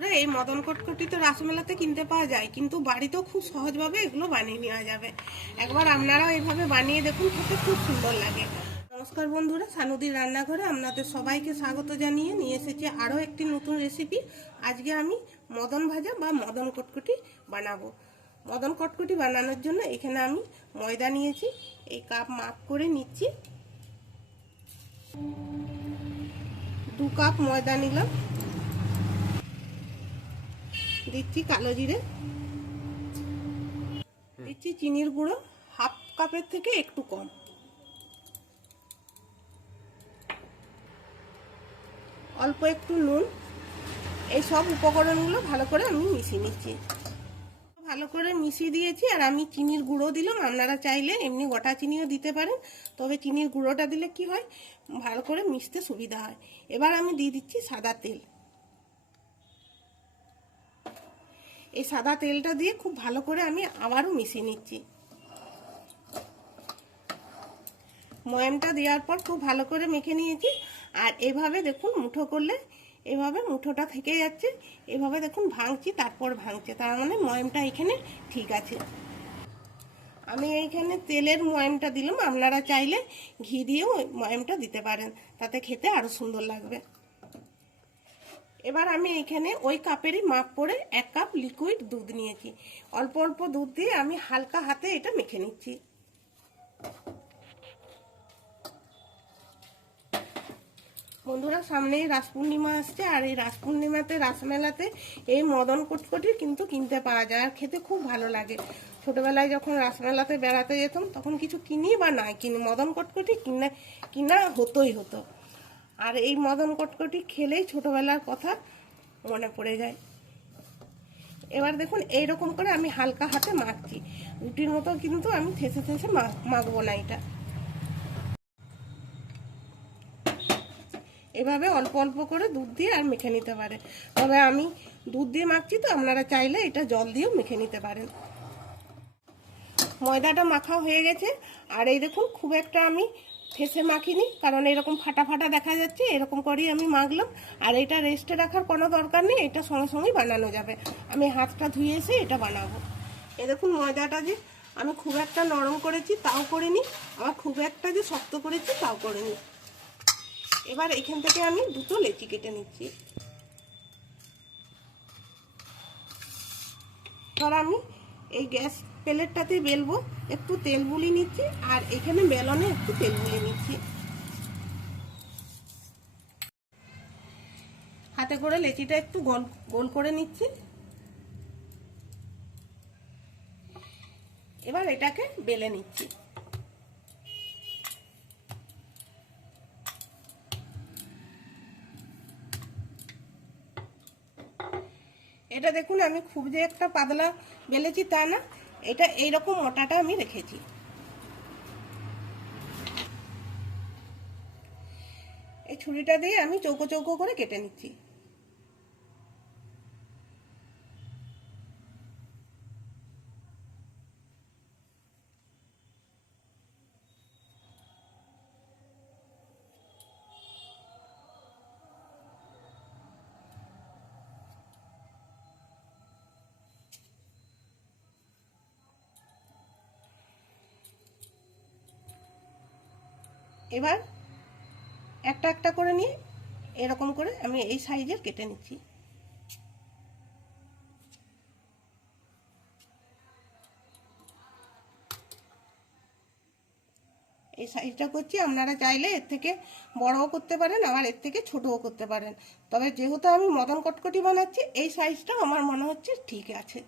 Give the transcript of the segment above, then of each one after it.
এই মদন কটকটি তো রাসমেলাতে কিনতে পাওয়া যায়, কিন্তু বাড়িতেও খুব সহজভাবে এগুলো বানিয়ে নেওয়া যাবে। একবার আপনারাও এইভাবে বানিয়ে দেখুন, খেতে খুব সুন্দর লাগে। নমস্কার বন্ধুরা, সানুদির রান্নাঘরে আপনাদের সবাইকে স্বাগত জানিয়ে নিয়ে এসেছি আরও একটি নতুন রেসিপি আজকে আমি মদন ভাজা বা মদন কটকটি বানাবো। মদন কটকটি বানানোর জন্য এখানে আমি ময়দা নিয়েছি, এই কাপ মাপ করে নিচ্ছি। দু কাপ ময়দা নিলাম। দিচ্ছি কালো জিরে। দিচ্ছি চিনির গুঁড়ো হাফ কাপের থেকে একটু কম। অল্প একটু নুন। এই সব উপকরণগুলো ভালো করে আমি মিশিয়ে নিচ্ছি। ভালো করে মিশিয়ে দিয়েছি আর আমি চিনির গুঁড়ো দিলাম। আপনারা চাইলে এমনি গোটা চিনিও দিতে পারেন তবে চিনির গুঁড়োটা দিলে কি হয়? ভালো করে মিশতে সুবিধা হয়। এবার আমি দিয়ে দিচ্ছি সাদা তেল। এই সাদা তেলটা দিয়ে খুব ভালো করে আমি আবারও মিশিয়ে নিচ্ছি। ময়ামটা দেওয়ার পর খুব ভালো করে মেখে নিয়েছি। আর এভাবে দেখুন মুঠো করলে, এভাবে মুঠোটা থেকে যাচ্ছে, এভাবে দেখুন ভাঙছি, তারপর ভাঙছে, তার মানে ময়ামটা এখানে ঠিক আছে। আমি এইখানে তেলের ময়ামটা দিলাম, আপনারা চাইলে ঘি দিয়েও ময়ামটা দিতে পারেন, তাতে খেতে আরও সুন্দর লাগবে। এবার আমি এখানে ওই কাপেরই মাপ করে এক কাপ লিকুইড দুধ নিয়েছি। অল্প অল্প দুধ দিয়ে আমি হালকা হাতে এটা মেখে নিচ্ছি। বন্ধুরা, সামনেই রাস পূর্ণিমা আসছে, আর এই রাস পূর্ণিমাতে রাসমেলাতে এই মদন কটকটি কিন্তু কিনতে পাওয়া যায়, আর খেতে খুব ভালো লাগে। ছোটবেলায় যখন রাসমেলাতে বেড়াতে যেতাম, তখন কিছু কিনি বা নাই কিনি, মদন কটকটি কিনা কিনা হতোই হতো। আর এই মদন কটকটি খেলেই ছোটবেলার কথা মনে পড়ে যায়। এবার দেখুন, এইরকম করে আমি হালকা হাতে মাখছি। রুটির মতো কিন্তু আমি থেসে থেসে মাখবো না এটা। এভাবে অল্প অল্প করে দুধ দিয়ে আর মেখে নিতে পারে। তবে আমি দুধ দিয়ে মাখছি তো, আপনারা চাইলে এটা জল দিয়েও মেখে নিতে পারেন। ময়দাটা মাখা হয়ে গেছে। আর এই দেখুন, খুব একটা আমি ফেসে মাখিনি, কারণ এরকম ফাটা ফাটা দেখা যাচ্ছে, এরকম করেই আমি মাখলাম। আর এটা রেস্টে রাখার কোনো দরকার নেই, এটা সঙ্গে সঙ্গেই বানানো যাবে। আমি হাতটা ধুয়ে এসে এটা বানাবো। এ দেখুন ময়দাটা যে আমি খুব একটা নরম করেছি, তাও করিনি। আবার খুব একটা যে শক্ত করেছি, তাও করিনি। এবার এখান থেকে আমি দুটো লেচি কেটে নিচ্ছি। এবার আমি এই গ্যাস প্লেটটাতে বেলবো, একটু তেল বুলি নিচ্ছি, আর এখানে বেলনে একটু তেল বুলি নিচ্ছি। হাতে করে লেচিটা একটু গোল গোল করে নিচ্ছি। এবার এটাকে বেলে নিচ্ছি। এটা দেখুন, আমি খুব যে একটা পাতলা বেলেছি তা না। এটা এইরকম মোটাটা আমি রেখেছি। এই ছুরিটা দিয়ে আমি চৌকো চৌকো করে কেটে নিচ্ছি। এবার একটা একটা করে নিয়ে এরকম করে আমি এই সাইজের কেটে নিচ্ছি। এই সাইজটা করছি, আপনারা চাইলে এর থেকে বড়ও করতে পারেন, আবার এর থেকে ছোটও করতে পারেন। তবে যেহেতু আমি মদন কটকটি বানাচ্ছি, এই সাইজটা আমার মনে হচ্ছে ঠিক আছে।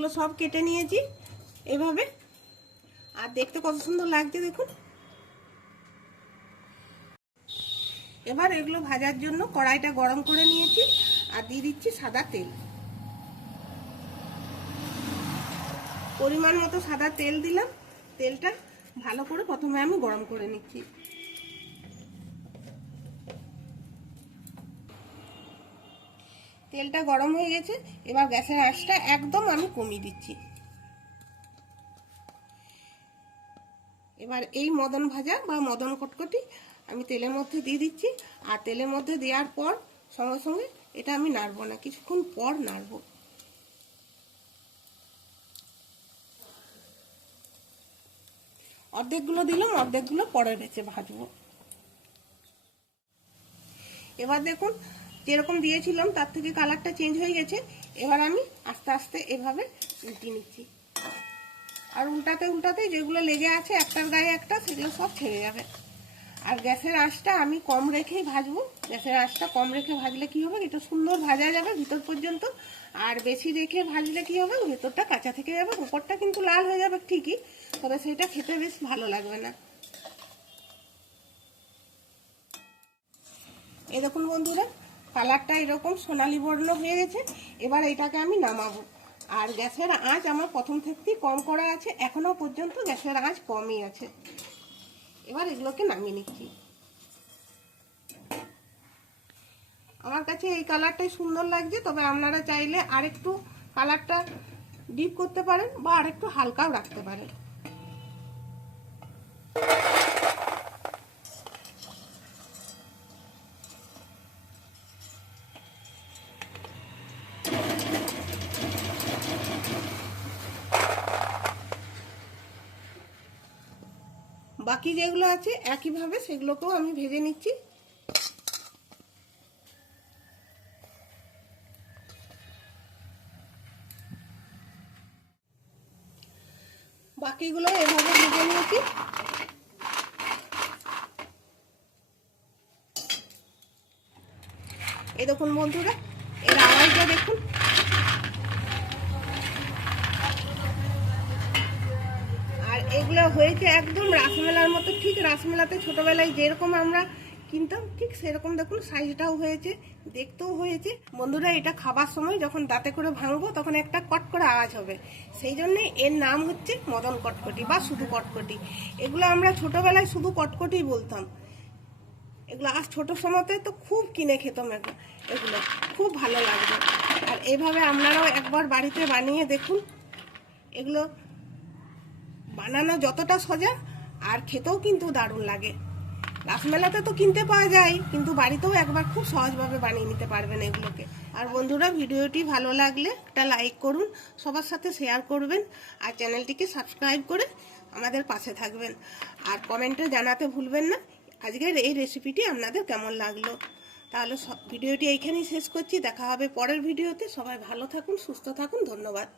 এগুলো সব কেটে নিয়েছি এভাবে। আর দেখতে কত সুন্দর লাগছে, দেখুন। এবার এগুলো ভাজার জন্য কড়াইটা গরম করে নিয়েছি আর দিয়ে দিচ্ছি সাদা তেল। পরিমাণ মতো সাদা তেল দিলাম। তেলটা ভালো করে প্রথমে আমি গরম করে নিচ্ছি। তেলটা গরম হয়ে গেছে, এবার গ্যাসের আঁচটা একদম আমি কমিয়ে দিচ্ছি। এবার এই মদন ভাজা বা মদন কটকটি আমি তেলের মধ্যে দিয়ে দিচ্ছি, আর তেলের মধ্যে দেওয়ার পর সঙ্গে সঙ্গে এটা আমি নাড়বো না, কিছুক্ষণ পর নাড়বো। অর্ধেকগুলো দিলাম, অর্ধেকগুলো পরে রেখে ভাজবো। এবার দেখুন যেরকম দিয়েছিলাম, তার থেকে কালারটা চেঞ্জ হয়ে গেছে। এবার আমি আস্তে আস্তে এভাবে উল্টিয়ে নিচ্ছি। আর উল্টাতে উল্টাতে যেগুলো লেগে আছে একটার গায়ে একটা, সেগুলো সব ছেড়ে যাবে। আর গ্যাসের আঁচটা আমি কম রেখেই ভাজবো। গ্যাসের আঁচটা কম রেখে ভাজলে কি হবে? এটা সুন্দর ভাজা যাবে ভিতর পর্যন্ত। আর বেশি রেখে ভাজলে কি হবে? ভেতরটা কাঁচা থেকে যাবে, উপরটা কিন্তু লাল হয়ে যাবে ঠিকই, তবে সেটা খেতে বেশ ভালো লাগবে না। দেখুন বন্ধুরা কালারটা এরকম সোনালি বর্ণ হয়ে গেছে, এবার এটাকে আমি নামাবো। আর গ্যাসের আঁচ আমার প্রথম থেকেই কম করা আছে, এখনও পর্যন্ত গ্যাসের আঁচ কমই আছে। এবার এগুলোকে নামিয়ে নিচ্ছি। আমার কাছে এই কালারটাই সুন্দর লাগছে, তবে আপনারা চাইলে আরেকটু কালারটা ডিপ করতে পারেন বা আরেকটু হালকাও রাখতে পারেন। বাকি যেগুলো আছে, একইভাবে সেগুলোকেও আমি ভেজে নিচ্ছি। বাকিগুলো এভাবে ভেজে নিয়েছি। দেখুন বন্ধুরা, এর আওয়াজটা দেখুন আর এগুলো হয়েছে একদম রাসমেলার মতো। ঠিক রাসমেলাতে ছোটবেলায় যেরকম আমরা কিনতাম, ঠিক সেরকম দেখুন সাইজটাও হয়েছে, দেখতেও হয়েছে। বন্ধুরা, এটা খাবার সময় যখন দাঁতে করে ভাঙবো তখন একটা কট করে আওয়াজ হবে। সেই জন্যে এর নাম হচ্ছে মদন কটকটি বা শুধু কটকটি। এগুলো আমরা ছোটবেলায় শুধু কটকটিই বলতাম। এগুলো আজ ছোটো সময়তে তো খুব কিনে খেতাম এগুলো এগুলো। খুব ভালো লাগবে। আর এইভাবে আপনারাও একবার বাড়িতে বানিয়ে দেখুন। এগুলো বানানো যতটা সোজা, আর খেতেও কিন্তু দারুণ লাগে। রাসমেলাতে তো কিনতে পাওয়া যায়, কিন্তু বাড়িতেও একবার খুব সহজভাবে বানিয়ে নিতে পারবেন এগুলোকে। আর বন্ধুরা, ভিডিওটি ভালো লাগলে একটা লাইক করুন, সবার সাথে শেয়ার করবেন, আর চ্যানেলটিকে সাবস্ক্রাইব করে আমাদের পাশে থাকবেন। আর কমেন্টে জানাতে ভুলবেন না, আজকের এই রেসিপিটি আপনাদের কেমন লাগল? তাহলে ভিডিওটি এইখানেই শেষ করছি, দেখা হবে পরের ভিডিওতে। সবাই ভালো থাকুন, সুস্থ থাকুন, ধন্যবাদ।